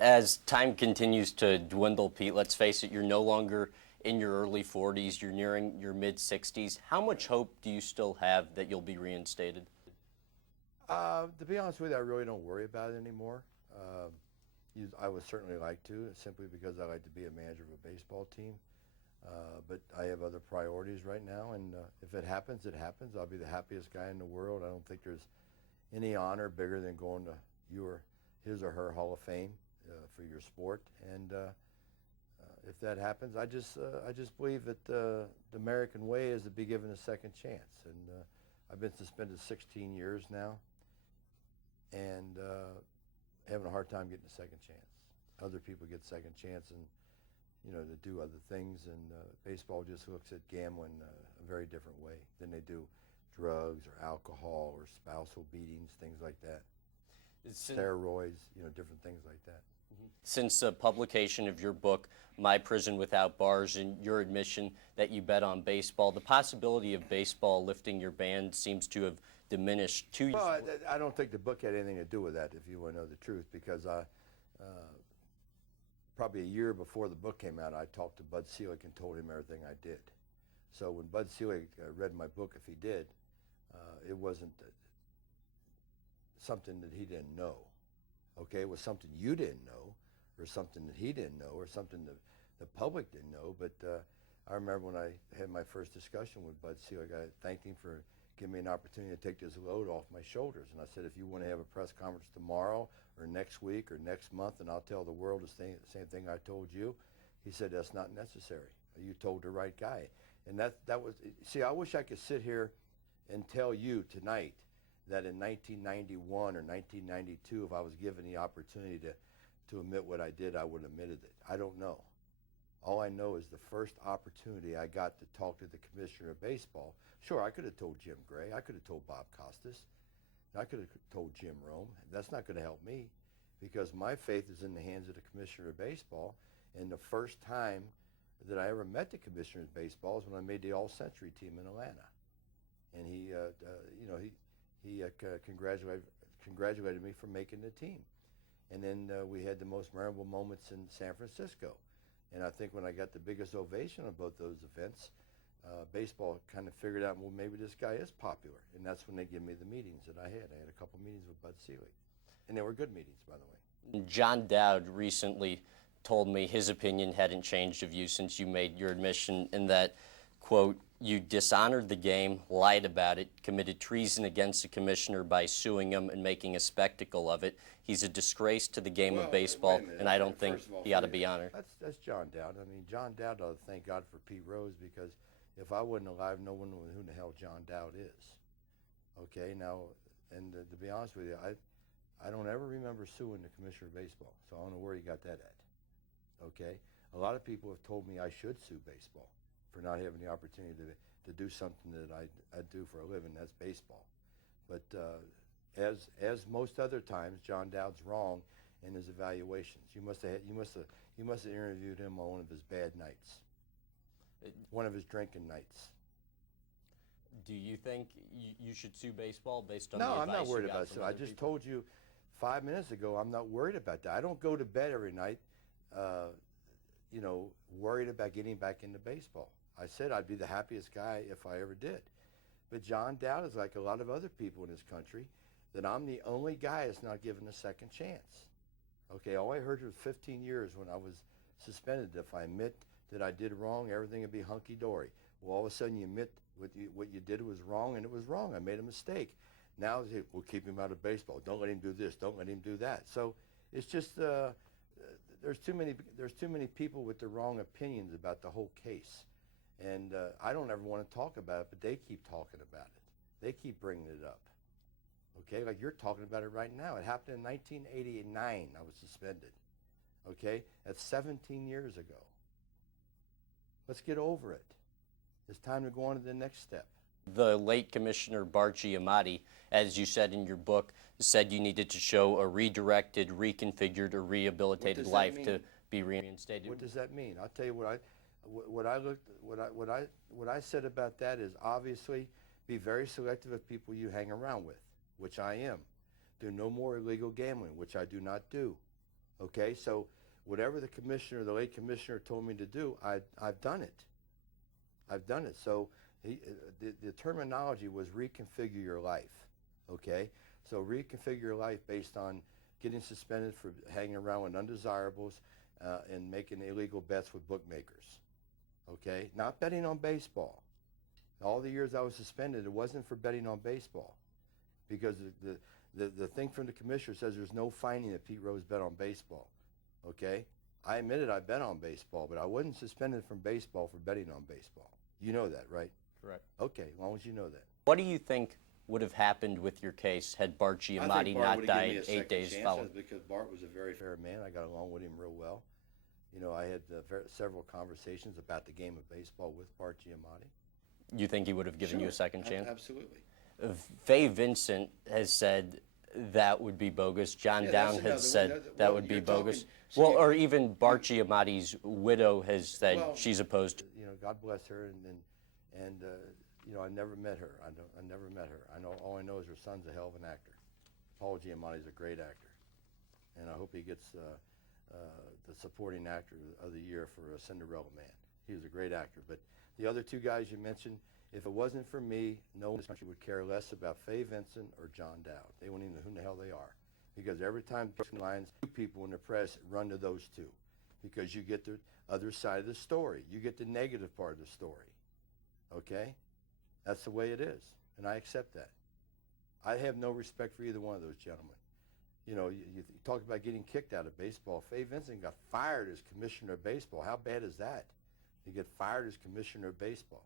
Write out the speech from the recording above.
As time continues to dwindle, Pete, let's face it, you're no longer in your early 40s, you're nearing your mid 60s. How much hope do you still have that you'll be reinstated? To be honest with you, I really don't worry about it anymore. I would certainly like to, simply because I like to be a manager of a baseball team. But I have other priorities right now, and if it happens, it happens. I'll be the happiest guy in the world. I don't think there's any honor bigger than going to his or her Hall of Fame for your sport. And if that happens, I just believe that the American way is to be given a second chance. And I've been suspended 16 years now, and having a hard time getting a second chance. Other people get second chance and to do other things, and baseball just looks at gambling a very different way than they do drugs or alcohol or spousal beatings, things like that. Steroids, different things like that. Since the publication of your book, My Prison Without Bars, and your admission that you bet on baseball, the possibility of baseball lifting your ban seems to have diminished. Well, I don't think the book had anything to do with that, if you want to know the truth, because probably a year before the book came out, I talked to Bud Selig and told him everything I did. So when Bud Selig read my book, if he did, it wasn't something that he didn't know. Okay, it was something you didn't know, or something that he didn't know, or something that the public didn't know. But I remember when I had my first discussion with Bud Selig, I thanked him for giving me an opportunity to take this load off my shoulders. And I said, if you want to have a press conference tomorrow or next week or next month, and I'll tell the world the same thing I told you, he said, that's not necessary. You told the right guy. And that was, see, I wish I could sit here and tell you tonight that in 1991 or 1992, if I was given the opportunity to admit what I did, I would have admitted it. I don't know. All I know is the first opportunity I got to talk to the commissioner of baseball, sure, I could have told Jim Gray, I could have told Bob Costas, I could have told Jim Rome. That's not going to help me, because my faith is in the hands of the commissioner of baseball. And the first time that I ever met the commissioner of baseball is when I made the All-Century team in Atlanta. And he congratulated me for making the team. And then we had the most memorable moments in San Francisco. And I think when I got the biggest ovation on both those events, baseball kind of figured out, well, maybe this guy is popular. And that's when they give me the meetings that I had. I had a couple meetings with Bud Selig. And they were good meetings, by the way. John Dowd recently told me his opinion hadn't changed of you since you made your admission, in that, quote, you dishonored the game, lied about it, committed treason against the commissioner by suing him and making a spectacle of it. He's a disgrace to the game of baseball, and I don't think he ought to be honored. That's John Dowd. I mean, John Dowd ought to thank God for Pete Rose, because if I wasn't alive, no one would know who the hell John Dowd is. Okay, now, and to be honest with you, I don't ever remember suing the commissioner of baseball, so I don't know where he got that at. Okay, a lot of people have told me I should sue baseball for not having the opportunity to do something that I do for a living. That's baseball. But as most other times, John Dowd's wrong in his evaluations. You must have interviewed him on one of his bad nights, one of his drinking nights. Do you think you should sue baseball based on no, the advice I'm not worried you got about from it. I other just people? told you 5 minutes ago I'm not worried about that. I don't go to bed every night worried about getting back into baseball. I said I'd be the happiest guy if I ever did. But John Dowd is like a lot of other people in this country, that I'm the only guy that's not given a second chance. Okay, all I heard for 15 years when I was suspended, if I admit that I did wrong, everything would be hunky-dory. Well, all of a sudden you admit what you did was wrong, and it was wrong. I made a mistake. Now they say, we'll keep him out of baseball. Don't let him do this. Don't let him do that. So it's just there's too many people with the wrong opinions about the whole case. And I don't ever want to talk about it, but they keep talking about it. They keep bringing it up. Okay, like you're talking about it right now. It happened in 1989. I was suspended. Okay, that's 17 years ago. Let's get over it. It's time to go on to the next step. The late Commissioner Bart Giamatti, as you said in your book, said you needed to show a redirected, reconfigured, or rehabilitated life to be reinstated. What does that mean? I'll tell you what I said about that is, obviously be very selective of people you hang around with, which I am. Do no more illegal gambling, which I do not do. Okay, so whatever the commissioner, the late commissioner told me to do, I've done it. I've done it. So the terminology was reconfigure your life. Okay, so reconfigure your life based on getting suspended for hanging around with undesirables and making illegal bets with bookmakers. Okay, not betting on baseball. All the years I was suspended, it wasn't for betting on baseball, because the thing from the commissioner says there's no finding that Pete Rose bet on baseball. Okay, I admitted I bet on baseball, but I wasn't suspended from baseball for betting on baseball. You know that, right? Correct. Okay, as long as you know that. What do you think would have happened with your case had Bart Giamatti not died 8 days following? Because Bart was a very fair man. I got along with him real well. You know, I had several conversations about the game of baseball with Bart Giamatti. You think he would have given you a second chance? Absolutely. Faye Vincent has said that would be bogus. John Down has said that would be bogus. Well, or even Bart Giamatti's widow has said she's opposed. You know, God bless her, and you know, I never met her. I never met her. I know, all I know is her son's a hell of an actor. Paul Giamatti's a great actor, and I hope he gets the supporting actor of the year for Cinderella Man. He was a great actor. But the other two guys you mentioned, if it wasn't for me, no one in this country would care less about Faye Vincent or John Dowd. They wouldn't even know who the hell they are. Because every time lines, two people in the press run to those two, because you get the other side of the story. You get the negative part of the story. Okay? That's the way it is, and I accept that. I have no respect for either one of those gentlemen. You know, you talk about getting kicked out of baseball. Faye Vincent got fired as commissioner of baseball. How bad is that? You get fired as commissioner of baseball.